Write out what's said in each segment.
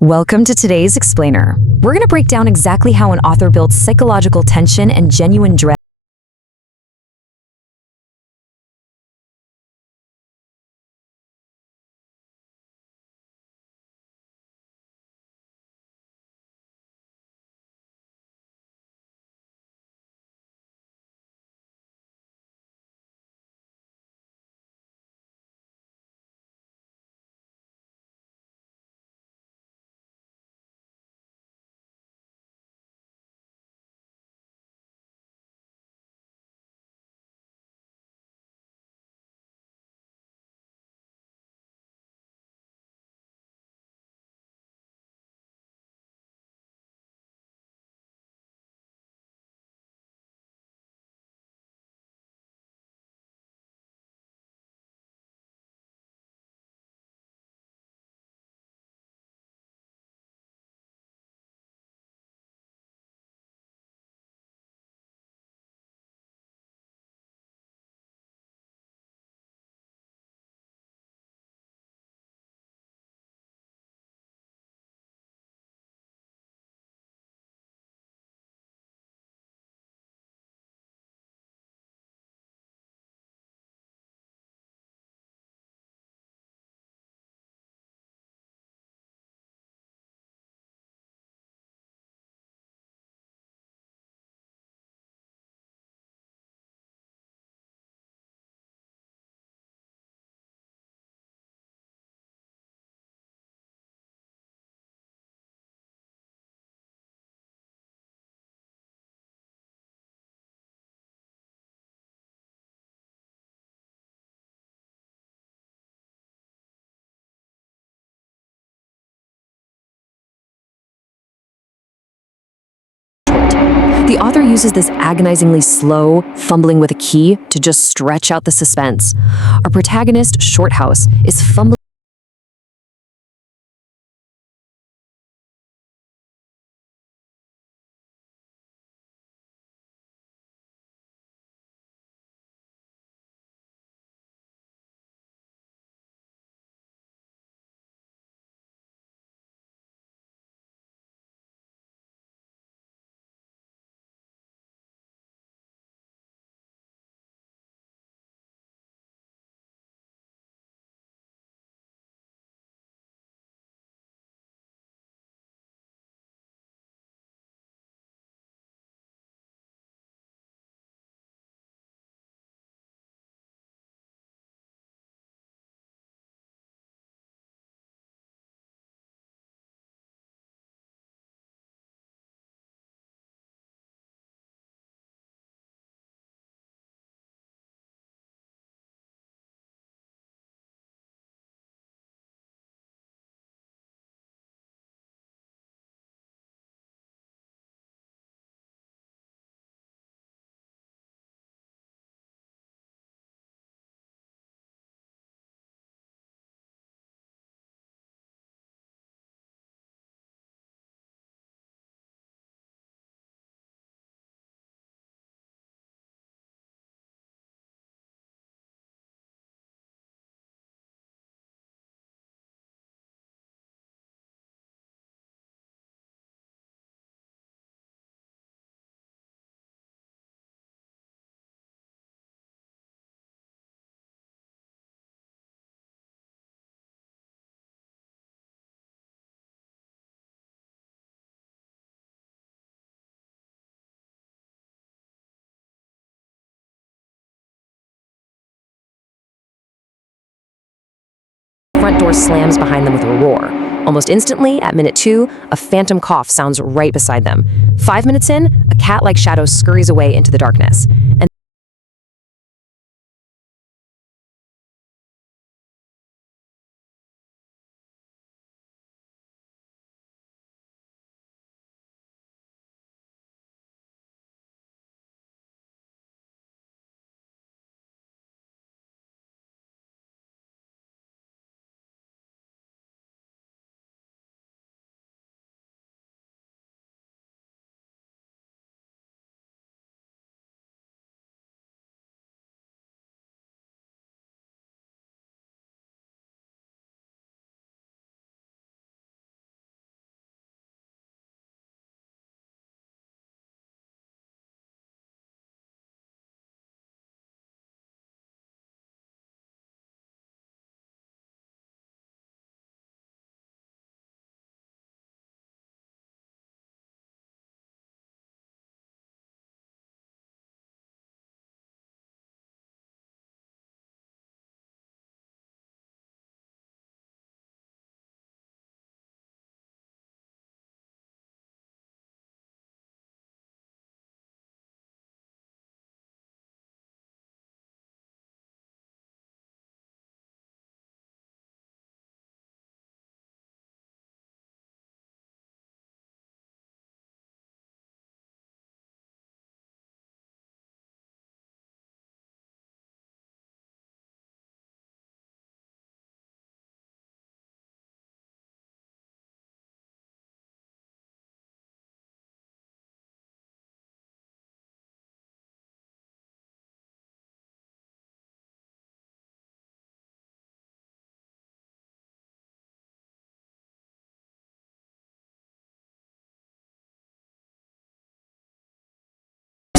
Welcome to today's Explainer. We're going to break down exactly how an author builds psychological tension and genuine dread. The author uses this agonizingly slow, fumbling with a key to just stretch out the suspense. Our protagonist, Shorthouse, is fumbling front door slams behind them with a roar. Almost instantly, at minute 2, a phantom cough sounds right beside them. 5 minutes in, a cat-like shadow scurries away into the darkness. And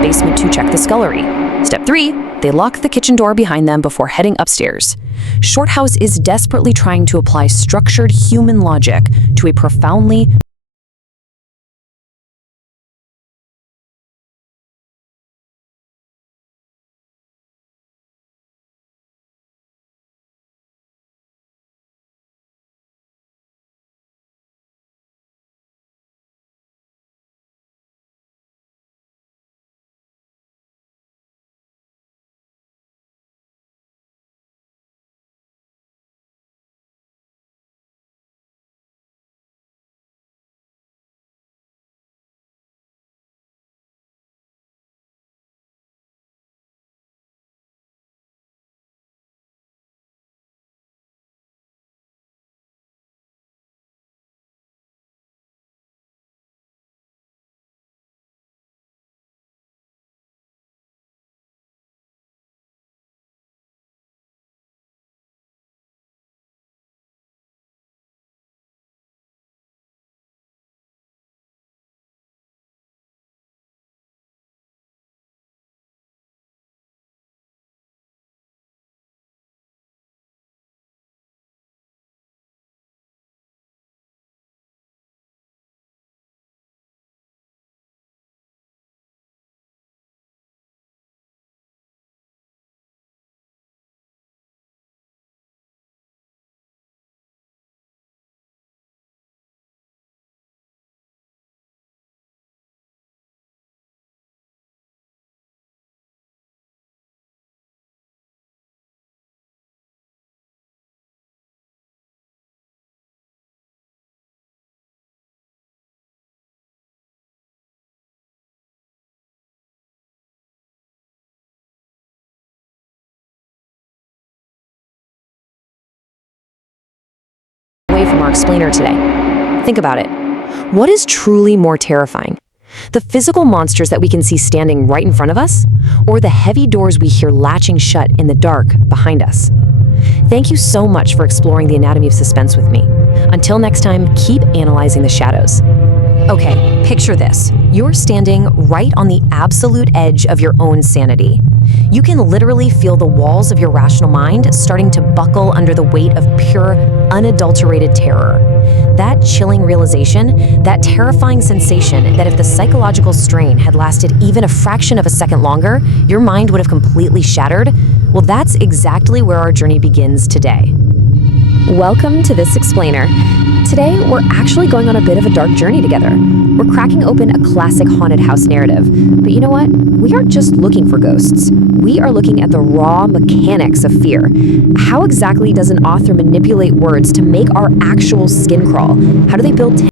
basement to check the scullery. Step 3, they lock the kitchen door behind them before heading upstairs. Shorthouse is desperately trying to apply structured human logic to a profoundly away from our explainer today. Think about it. What is truly more terrifying? The physical monsters that we can see standing right in front of us, or the heavy doors we hear latching shut in the dark behind us? Thank you so much for exploring the anatomy of suspense with me. Until next time, keep analyzing the shadows. Okay, picture this. You're standing right on the absolute edge of your own sanity. You can literally feel the walls of your rational mind starting to buckle under the weight of pure, unadulterated terror. That chilling realization, that terrifying sensation that if the psychological strain had lasted even a fraction of a second longer, your mind would have completely shattered, well, that's exactly where our journey begins today. Welcome to This Explainer. Today, we're actually going on a bit of a dark journey together. We're cracking open a classic haunted house narrative. But you know what? We aren't just looking for ghosts. We are looking at the raw mechanics of fear. How exactly does an author manipulate words to make our actual skin crawl? How do they build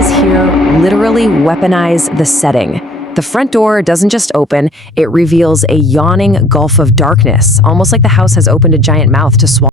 devices here literally weaponize the setting. The front door doesn't just open, it reveals a yawning gulf of darkness, almost like the house has opened a giant mouth to swallow.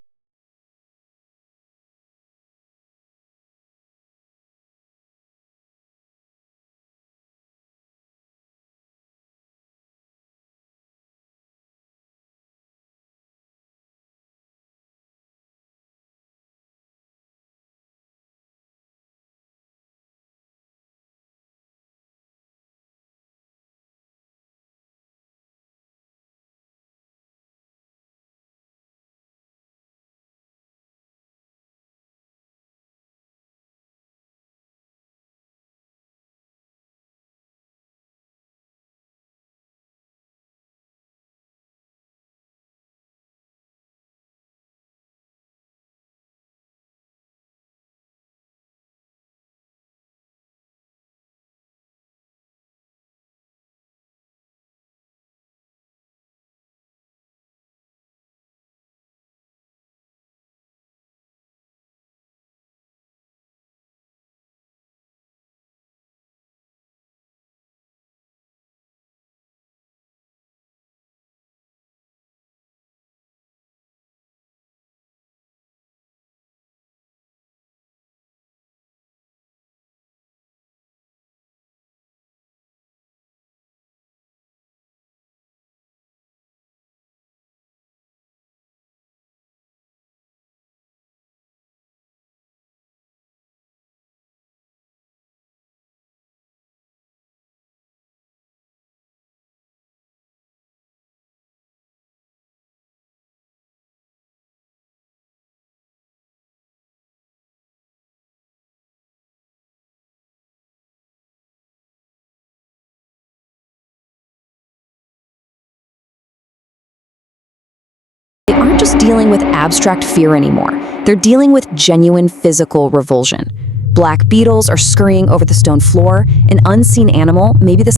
They aren't just dealing with abstract fear anymore. They're dealing with genuine physical revulsion. Black beetles are scurrying over the stone floor, an unseen animal, maybe the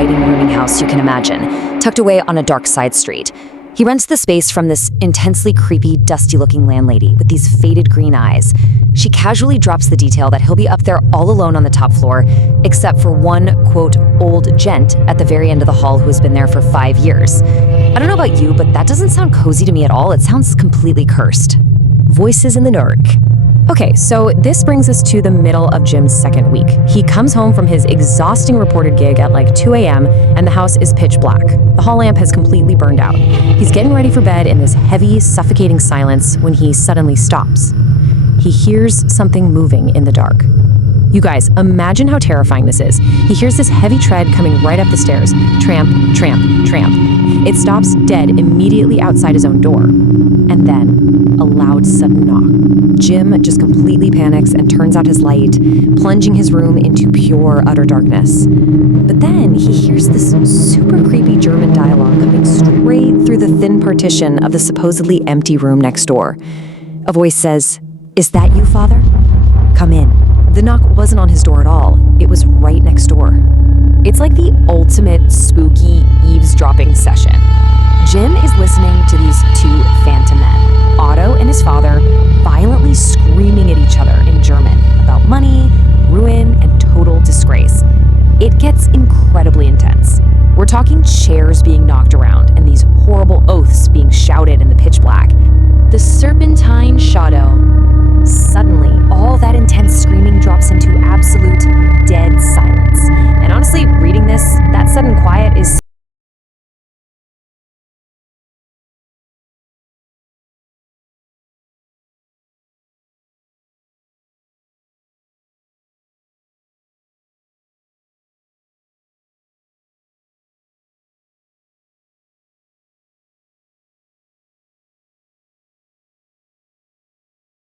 uninviting rooming house you can imagine, tucked away on a dark side street. He rents the space from this intensely creepy, dusty-looking landlady with these faded green eyes. She casually drops the detail that he'll be up there all alone on the top floor, except for one, quote, old gent at the very end of the hall who has been there for 5 years. I don't know about you, but that doesn't sound cozy to me at all. It sounds completely cursed. Voices in the dark. Okay, so this brings us to the middle of Jim's second week. He comes home from his exhausting reported gig at like 2 a.m. and the house is pitch black. The hall lamp has completely burned out. He's getting ready for bed in this heavy, suffocating silence when he suddenly stops. He hears something moving in the dark. You guys, imagine how terrifying this is. He hears this heavy tread coming right up the stairs. Tramp, tramp, tramp. It stops dead immediately outside his own door. And then, a loud sudden knock. Jim just completely panics and turns out his light, plunging his room into pure, utter darkness. But then he hears this super creepy German dialogue coming straight through the thin partition of the supposedly empty room next door. A voice says, "Is that you, Father? Come in." The knock wasn't on his door at all. It was right next door. It's like the ultimate spooky eavesdropping session. Jim is listening to these two phantom men, Otto and his father, violently screaming at each other in German about money, ruin, and total disgrace. It gets incredibly intense. We're talking chairs being knocked around and these horrible oaths being shouted in the pitch black. The serpentine shadow. Suddenly, all that intense screaming drops into absolute dead silence. And honestly, reading this, that sudden quiet is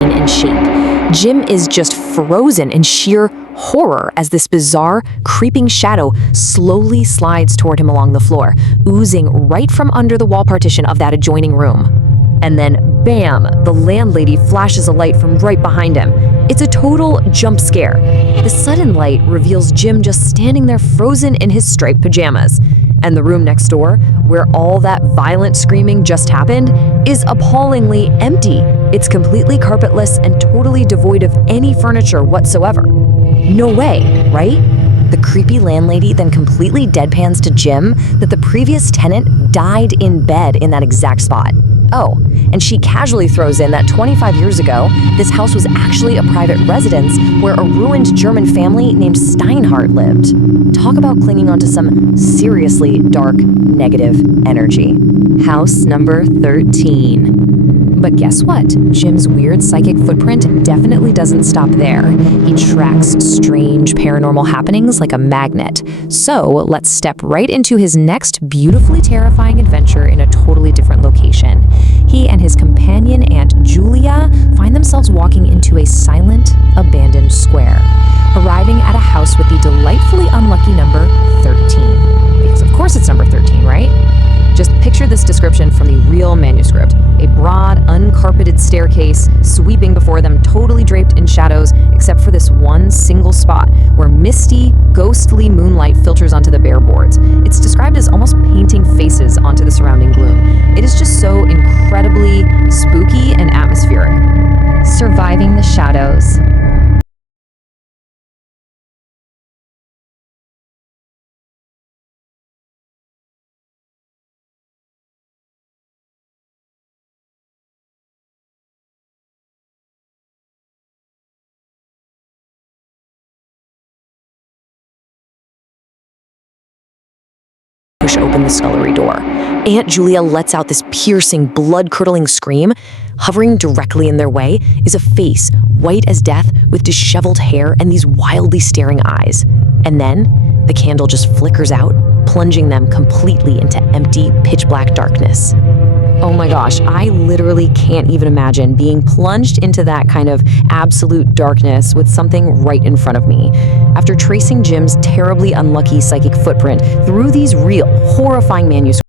in shape. Jim is just frozen in sheer horror as this bizarre, creeping shadow slowly slides toward him along the floor, oozing right from under the wall partition of that adjoining room. And then, bam, the landlady flashes a light from right behind him. It's a total jump scare. The sudden light reveals Jim just standing there frozen in his striped pajamas. And the room next door, where all that violent screaming just happened, is appallingly empty. It's completely carpetless and totally devoid of any furniture whatsoever. No way, right? The creepy landlady then completely deadpans to Jim that the previous tenant died in bed in that exact spot. Oh, and she casually throws in that 25 years ago, this house was actually a private residence where a ruined German family named Steinhardt lived. Talk about clinging onto some seriously dark, negative energy. House number 13. But guess what? Jim's weird psychic footprint definitely doesn't stop there. He tracks strange paranormal happenings like a magnet. So let's step right into his next beautifully terrifying adventure in a totally different location. He and his companion Aunt Julia find themselves walking into a silent, abandoned square, arriving at a house with the delightfully unlucky number 13. Because of course it's number 13, right? Just picture this description from the real manuscript. A broad, uncarpeted staircase sweeping before them, totally draped in shadows, except for this one single spot where misty, ghostly moonlight filters onto the bare boards. It's described as almost painting faces onto the surrounding gloom. It is just so incredibly spooky and atmospheric. Surviving the shadows. Push open the scullery door. Aunt Julia lets out this piercing, blood-curdling scream. Hovering directly in their way is a face, white as death, with disheveled hair and these wildly staring eyes. And then, the candle just flickers out, plunging them completely into empty, pitch-black darkness. Oh my gosh, I literally can't even imagine being plunged into that kind of absolute darkness with something right in front of me. After tracing Jim's terribly unlucky psychic footprint through these real, horrifying manuscripts,